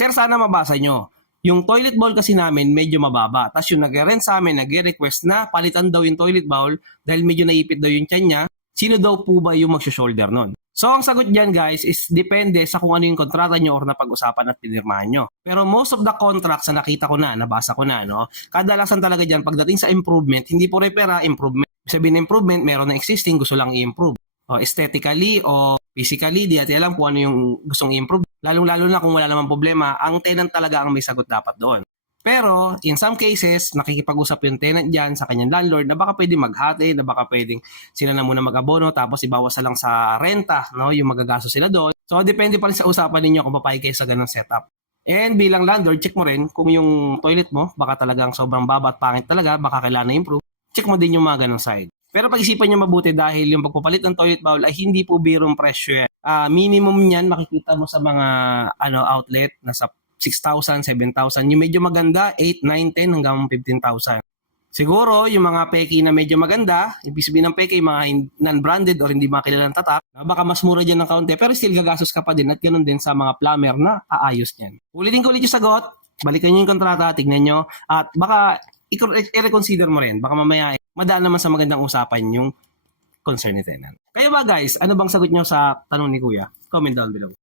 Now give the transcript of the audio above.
Sir, sana mabasa nyo. Yung toilet bowl kasi namin medyo mababa. Tapos yung nag-rent sa amin, nag-request na palitan daw yung toilet bowl dahil medyo naipit daw yung tiyan niya. Sino daw po ba yung mag-shoulder nun? So ang sagot dyan guys is depende sa kung ano yung kontrata nyo or napag-usapan at pinirmahan nyo. Pero most of the contracts na nakita ko na, nabasa ko na, no? Kadalasan talaga dyan pagdating sa improvement, hindi po repera, improvement. Sabihin na improvement, meron na existing, gusto lang i-improve. O aesthetically o physically, di natin alam kung ano yung gustong i-improve. Lalong-lalo na kung wala namang problema, ang tenant talaga ang may sagot dapat doon. Pero, in some cases, nakikipag-usap yung tenant dyan sa kanyang landlord na baka pwede maghati, na baka pwedeng sila na muna mag-abono tapos ibawas na lang sa renta, no, yung magagastos sila doon. So, depende pa rin sa usapan ninyo kung papayag kayo sa ganung setup. And bilang landlord, check mo rin kung yung toilet mo, baka talagang sobrang baba at pangit talaga, baka kailangan na-improve. Check mo din yung mga ganung side. Pero pag-isipan nyo mabuti dahil yung pagpapalit ng toilet bowl ay hindi po birong presyo yan. Minimum niyan makikita mo sa mga outlet na sa 6,000, 7,000. Yung medyo maganda, 8, 9, 10 hanggang 15,000. Siguro, yung mga peki na medyo maganda, ibig sabihin ng peki, mga non-branded or hindi makilalang tatak, baka mas mura dyan ng kaunti, pero still gagastos ka pa din at ganun din sa mga plumber na aayos niyan. Ulitin ko ulit yung sagot, balikan nyo yung kontrata, tignan nyo, at baka i-reconsider mo rin, baka mamaya madaan naman sa magandang usapan yung concern ni tenant. Kayo ba guys, ano bang sagot nyo sa tanong ni Kuya? Comment down below.